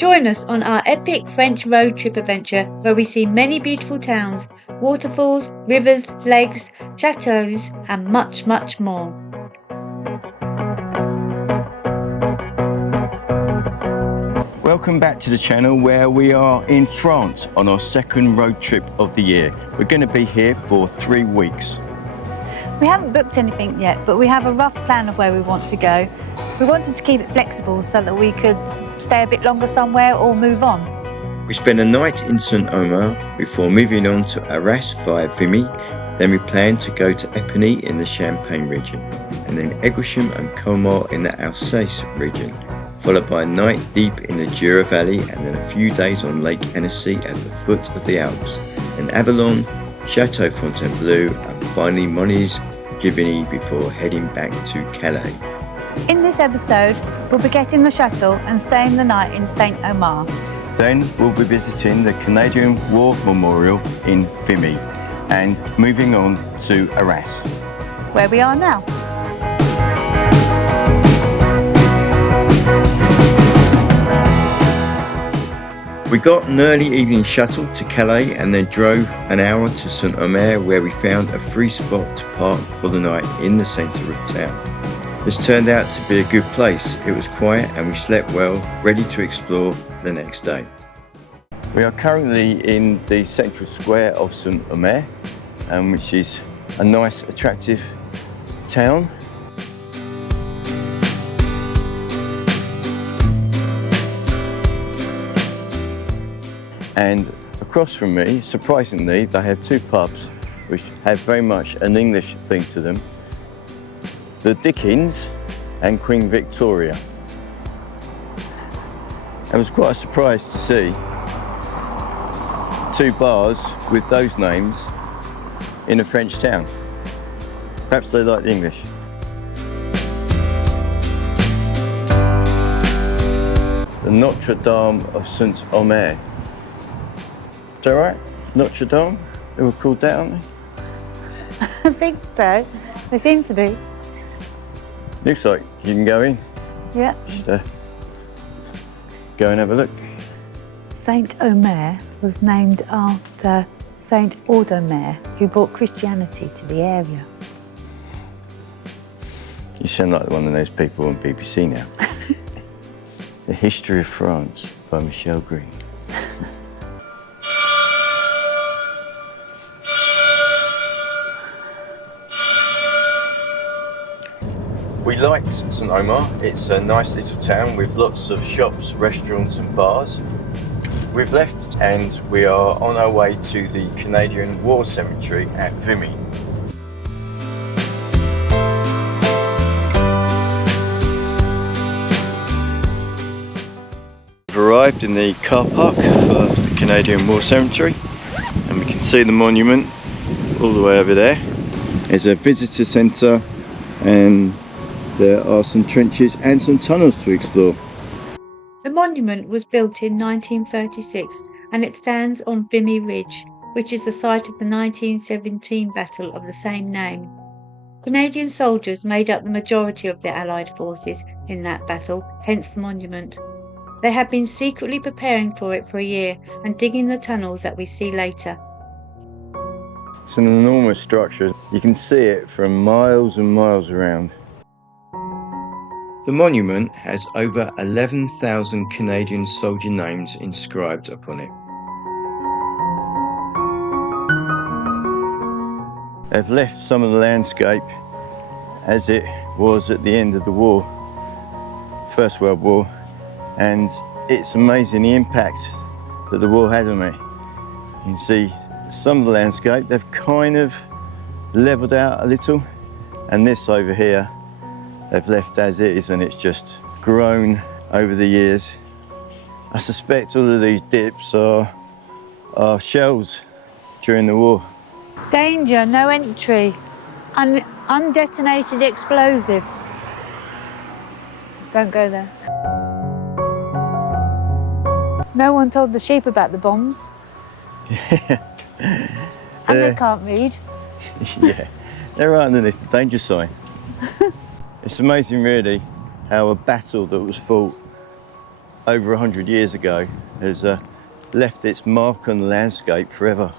Join us on our epic French road trip adventure where we see many beautiful towns, waterfalls, rivers, lakes, chateaux and much, much more. Welcome back to the channel where we are in France on our second road trip of the year. We're going to be here for 3 weeks. We haven't booked anything yet, but we have a rough plan of where we want to go. We wanted to keep it flexible so that we could stay a bit longer somewhere or move on. We spent a night in Saint-Omer before moving on to Arras via Vimy. Then we planned to go to Epernay in the Champagne region, and then Eguisheim and Colmar in the Alsace region, followed by a night deep in the Jura valley and then a few days on Lake Annecy at the foot of the Alps, then Avallon, Chateau Fontainebleau and finally Monnie's Giveny before heading back to Calais. In this episode, we'll be getting the shuttle and staying the night in Saint-Omer. Then we'll be visiting the Canadian War Memorial in Vimy and moving on to Arras, where we are now. We got an early evening shuttle to Calais and then drove an hour to Saint-Omer where we found a free spot to park for the night in the centre of town. This turned out to be a good place. It was quiet and we slept well, ready to explore the next day. We are currently in the central square of Saint-Omer, which is a nice, attractive town. And across from me, surprisingly, they have 2 pubs which have very much an English thing to them. The Dickens and Queen Victoria. It was quite a surprise to see 2 bars with those names in a French town. Perhaps they like the English. The Notre Dame of Saint-Omer. Is that right? Notre Dame? They were called that, aren't they? I think so. They seem to be. Looks like you can go in. Yeah. Just go and have a look. Saint-Omer was named after Saint Omer, who brought Christianity to the area. You sound like one of those people on BBC now. The History of France by Michelle Green. We liked Saint-Omer. It's a nice little town with lots of shops, restaurants and bars. We've left and we are on our way to the Canadian War Cemetery at Vimy. We've arrived in the car park for the Canadian War Cemetery and we can see the monument all the way over there. There's a visitor centre and there are some trenches and some tunnels to explore. The monument was built in 1936 and it stands on Vimy Ridge, which is the site of the 1917 battle of the same name. Canadian soldiers made up the majority of the Allied forces in that battle, hence the monument. They had been secretly preparing for it for a year and digging the tunnels that we see later. It's an enormous structure. You can see it from miles and miles around. The monument has over 11,000 Canadian soldier names inscribed upon it. They've left some of the landscape as it was at the end of the war, First World War, and it's amazing the impact that the war had on me. You can see some of the landscape, they've kind of levelled out a little, and this over here they've left as is and it's just grown over the years. I suspect all of these dips are shells during the war. Danger, no entry. Undetonated explosives. Don't go there. No one told the sheep about the bombs. And they can't read. Yeah, they're right underneath the danger sign. It's amazing really how a battle that was fought over 100 years ago has left its mark on the landscape forever.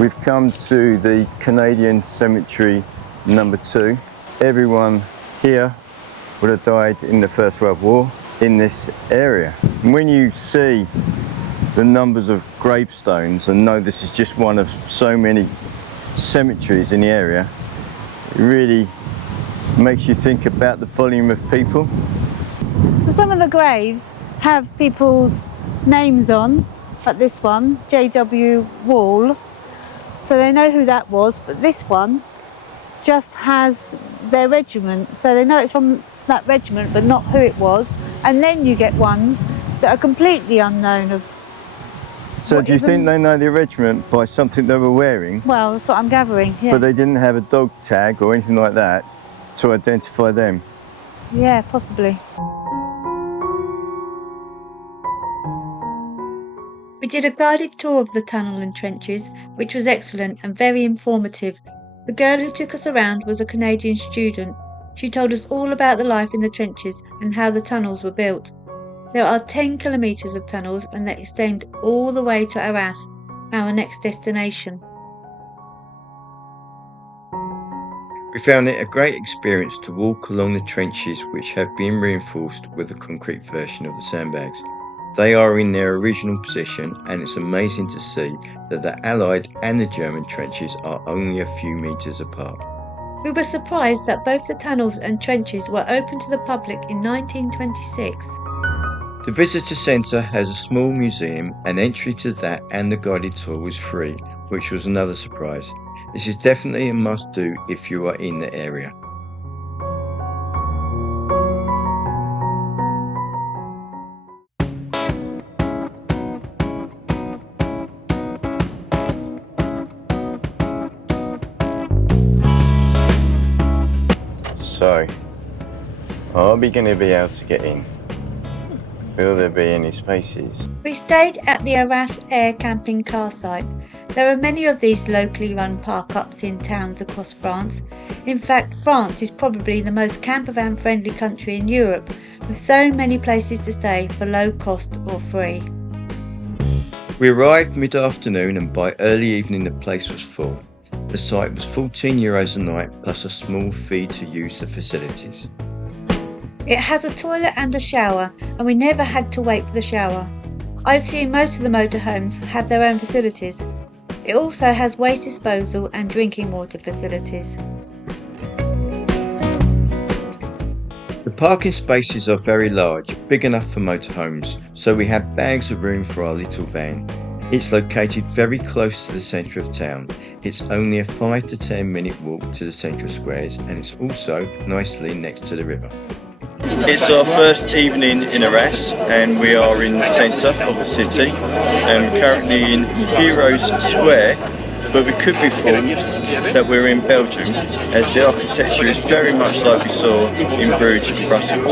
We've come to the Canadian Cemetery number 2. Everyone here would have died in the First World War in this area. And when you see the numbers of gravestones and know this is just one of so many cemeteries in the area, it really makes you think about the volume of people. So some of the graves have people's names on, like this one, J.W. Wall, so they know who that was, but this one just has their regiment, so they know it's from that regiment but not who it was. And then you get ones that are completely unknown of. So do you think they know the regiment by something they were wearing? Well, that's what I'm gathering, yes. But they didn't have a dog tag or anything like that to identify them? Yeah, possibly. We did a guided tour of the tunnel and trenches, which was excellent and very informative. The girl who took us around was a Canadian student. She told us all about the life in the trenches and how the tunnels were built. There are 10 kilometres of tunnels and they extend all the way to Arras, our next destination. We found it a great experience to walk along the trenches which have been reinforced with a concrete version of the sandbags. They are in their original position, and it's amazing to see that the Allied and the German trenches are only a few metres apart. We were surprised that both the tunnels and trenches were open to the public in 1926. The visitor centre has a small museum, and entry to that and the guided tour was free, which was another surprise. This is definitely a must-do if you are in the area. So, are we going to be able to get in? Will there be any spaces? We stayed at the Arras Air Camping car site. There are many of these locally run park-ups in towns across France. In fact, France is probably the most campervan friendly country in Europe, with so many places to stay for low cost or free. We arrived mid-afternoon and by early evening the place was full. The site was €14 a night plus a small fee to use the facilities. It has a toilet and a shower, and we never had to wait for the shower. I assume most of the motorhomes have their own facilities. It also has waste disposal and drinking water facilities. The parking spaces are very large, big enough for motorhomes, so we have bags of room for our little van. It's located very close to the centre of town. It's only a 5 to 10 minute walk to the central squares, and it's also nicely next to the river. It's our first evening in Arras, and we are in the centre of the city and currently in Heroes Square, but we could be fooled that we're in Belgium, as the architecture is very much like we saw in Bruges and Brussels.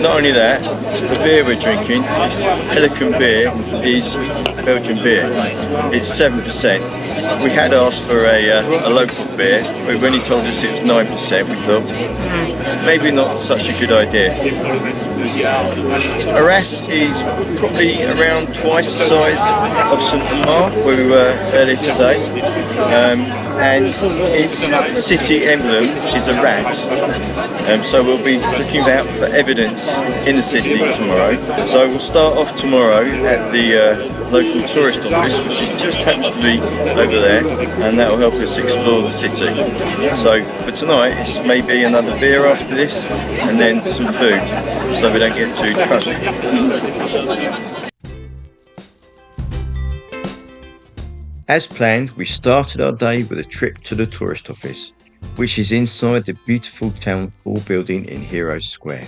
Not only that, the beer we're drinking, this Pelican beer, is Belgian beer. It's 7%. We had asked for a local beer, but when he told us it was 9%, we thought, maybe not such a good idea. Arras is probably around twice the size of Saint-Omer, where we were earlier today, and its city emblem is a rat. So we'll be looking out for evidence in the city tomorrow. So we'll start off tomorrow at the local tourist office, which just happens to be over there, and that will help us explore the city. So for tonight, it's maybe another beer after this, and then some food, so we don't get too drunk. As planned, we started our day with a trip to the tourist office, which is inside the beautiful town hall building in Heroes Square.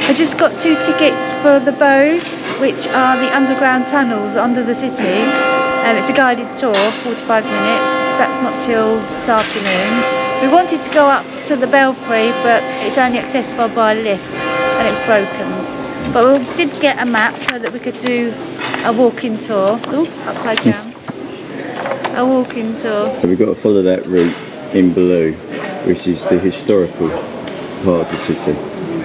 I just got 2 tickets for the Boves, which are the underground tunnels under the city. It's a guided tour, 45 minutes. That's not till this afternoon. We wanted to go up to the belfry, but it's only accessible by lift and it's broken. But we did get a map so that we could do a walking tour. Ooh, upside down. a walking tour. So we've got to follow that route in blue, which is the historical part of the city.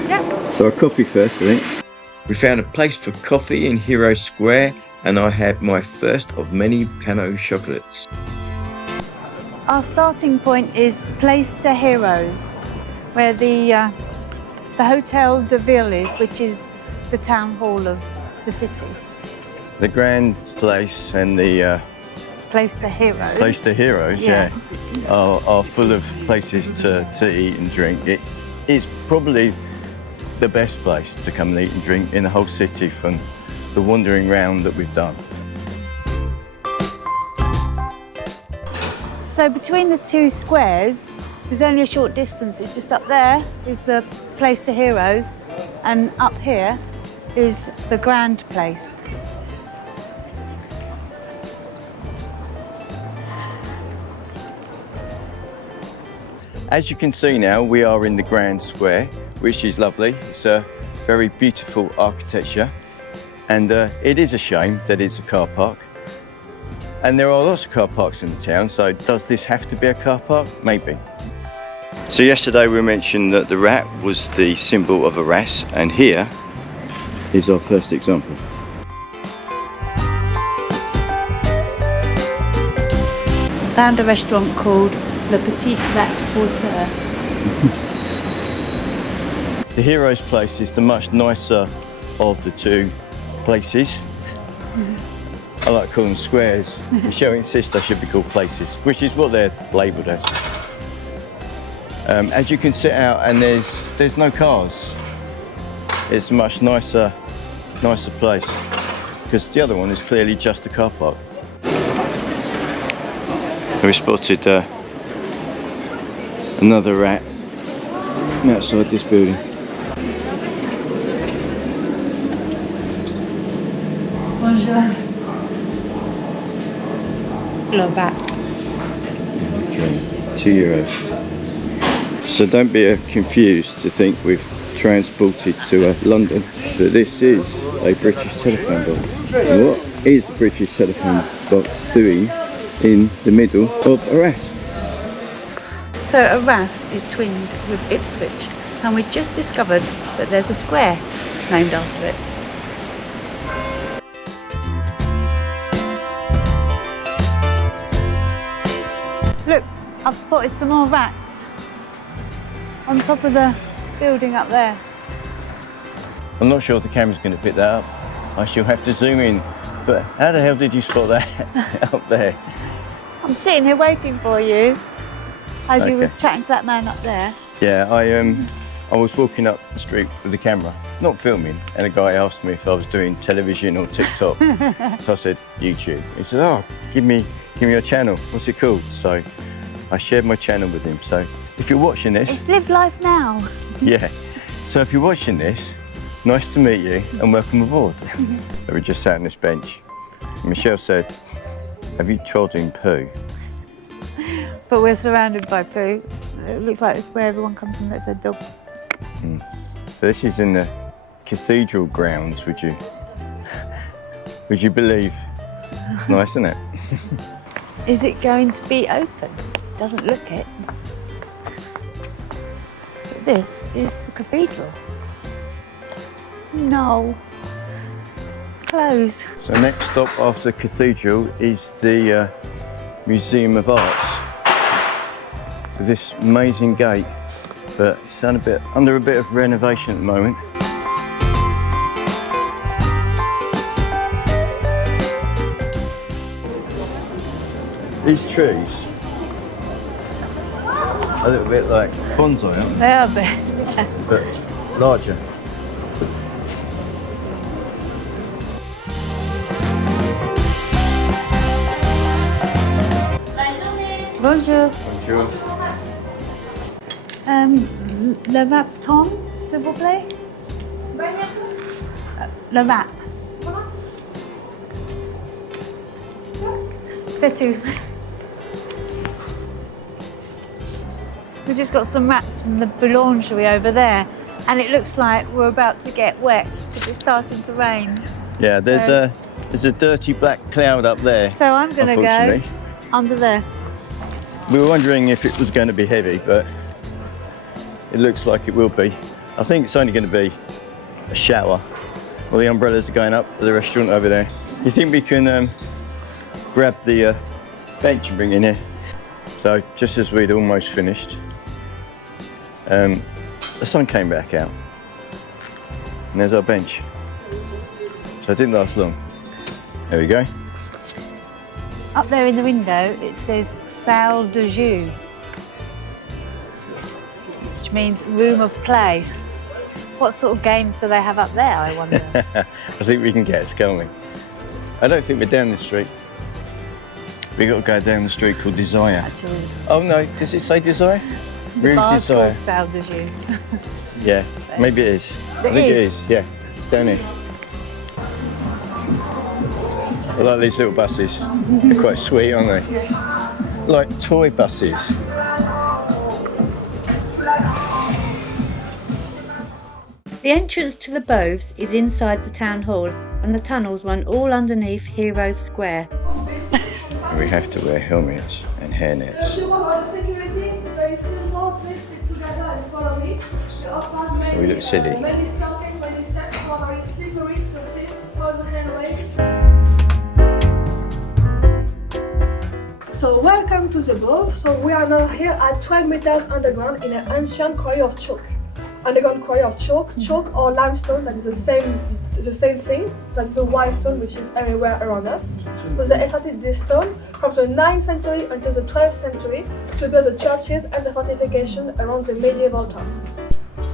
Yep. So our coffee first, I think. We found a place for coffee in Hero Square, and I had my first of many Pano chocolates. Our starting point is Place des Heroes, where the Hotel de Ville is, which is the town hall of the city. The Grand Place and the Place des Heroes. Place des Heroes, Yeah. are full of places to eat and drink. It is probably the best place to come and eat and drink in the whole city from the wandering round that we've done. So between the two squares, there's only a short distance. It's just up there is the Place des Heroes, and up here is the Grand Place. As you can see now, we are in the Grand Square, which is lovely. It's a very beautiful architecture, and it is a shame that it's a car park. And there are lots of car parks in the town, so does this have to be a car park? Maybe. So yesterday we mentioned that the rat was the symbol of Arras, and here is our first example. Found a restaurant called Le Petit Rat Porteur. The Heroes Place is the much nicer of the two places. I like to call them squares. The show insists they should be called places, which is what they're labelled as. As you can sit out, and there's no cars. It's a much nicer place, because the other one is clearly just a car park. We spotted another rat outside this building. Bonjour. Le rat. Okay, €2. So don't be confused to think we've transported to London, but this is a British telephone box. And what is a British telephone box doing in the middle of Arras? So Arras is twinned with Ipswich, and we just discovered that there's a square named after it. Look, I've spotted some more rats on top of the building up there. I'm not sure if the camera's going to pick that up. I shall have to zoom in. But how the hell did you spot that up there? I'm sitting here waiting for you as you were Okay. chatting to that man up there. Yeah, I was walking up the street with the camera, not filming, and a guy asked me if I was doing television or TikTok. So I said YouTube. He said, "Oh, give me your channel. What's it called?" So I shared my channel with him. So if you're watching this, It's Live Life Now. yeah. So if you're watching this, nice to meet you and welcome aboard. So we just sat on this bench. And Michelle said, "Have you trod in poo?" But we're surrounded by poo. It looks like it's where everyone comes and lets their dogs. So this is in the cathedral grounds, would you believe? It's nice, isn't it? Is it going to be open? Doesn't look it. But this is the cathedral. No. Closed. So next stop after the cathedral is the Museum of Arts. With this amazing gate, but it's under a bit of renovation at the moment. These trees are a little bit like bonsai, aren't They are big. they? But larger. Bonjour. Sure. Le Rapton, s'il vous plaît. Le Rap. C'est tout. We just got some wraps from the boulangerie over there, and it looks like we're about to get wet because it's starting to rain. Yeah, there's a dirty black cloud up there. So I'm gonna go unfortunately. under there. We were wondering if it was going to be heavy, but it looks like it will be. I think it's only going to be a shower. All the umbrellas are going up to the restaurant over there. You think we can grab the bench and bring it in here? So just as we'd almost finished, the sun came back out. And there's our bench. So it didn't last long. There we go. Up there in the window, it says Salle de Jeu, which means room of play. What sort of games do they have up there, I wonder? I think we can guess, can't we? I don't think we're down the street. We got to go down the street called Desire. Actually, Oh no, does it say Desire? Room bar's Desire. called Salle de Jeu. Yeah, maybe it is. I think it is, yeah. It's down here. I like these little buses. They're quite sweet, aren't they? Like toy buses. The entrance to the Boves is inside the town hall, and the tunnels run all underneath Heroes Square. We have to wear helmets and hairnets. So if you want all the security, it's very simple. Please stick together and follow me. We also have many, We look silly. many staircases, many steps, so very slippery, so please hold the handway. So welcome to the Boves. So we are now here at 12 meters underground in an ancient quarry of chalk. Underground quarry of chalk or limestone, that is the same thing. That is the white stone which is everywhere around us. So they extracted this stone from the 9th century until the 12th century to build the churches and the fortification around the medieval time.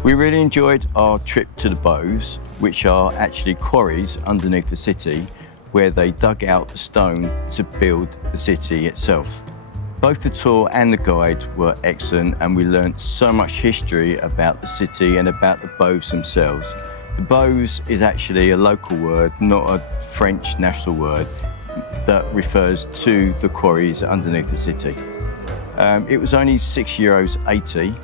We really enjoyed our trip to the Boves, which are actually quarries underneath the city where they dug out stone to build the city itself. Both the tour and the guide were excellent, and we learnt so much history about the city and about the Boves themselves. The Boves is actually a local word, not a French national word, that refers to the quarries underneath the city. It was only €6.80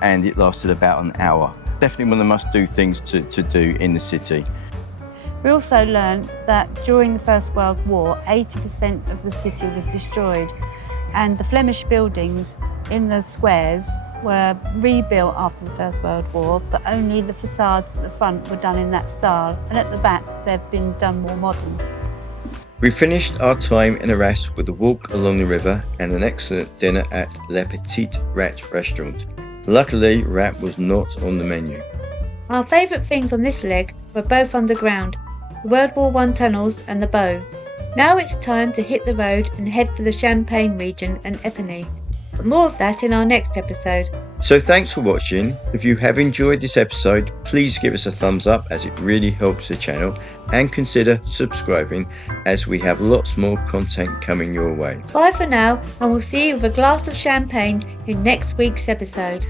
and it lasted about an hour. Definitely one of the must-do things to do in the city. We also learned that during the First World War, 80% of the city was destroyed, and the Flemish buildings in the squares were rebuilt after the First World War, but only the facades at the front were done in that style, and at the back they've been done more modern. We finished our time in Arras with a walk along the river and an excellent dinner at Le Petit Rat restaurant. Luckily, rat was not on the menu. Our favourite things on this leg were both underground, the World War I tunnels and the Boves. Now it's time to hit the road and head for the Champagne region and Epernay. But more of that in our next episode. So thanks for watching. If you have enjoyed this episode, please give us a thumbs up as it really helps the channel, and consider subscribing as we have lots more content coming your way. Bye for now, and we'll see you with a glass of champagne in next week's episode.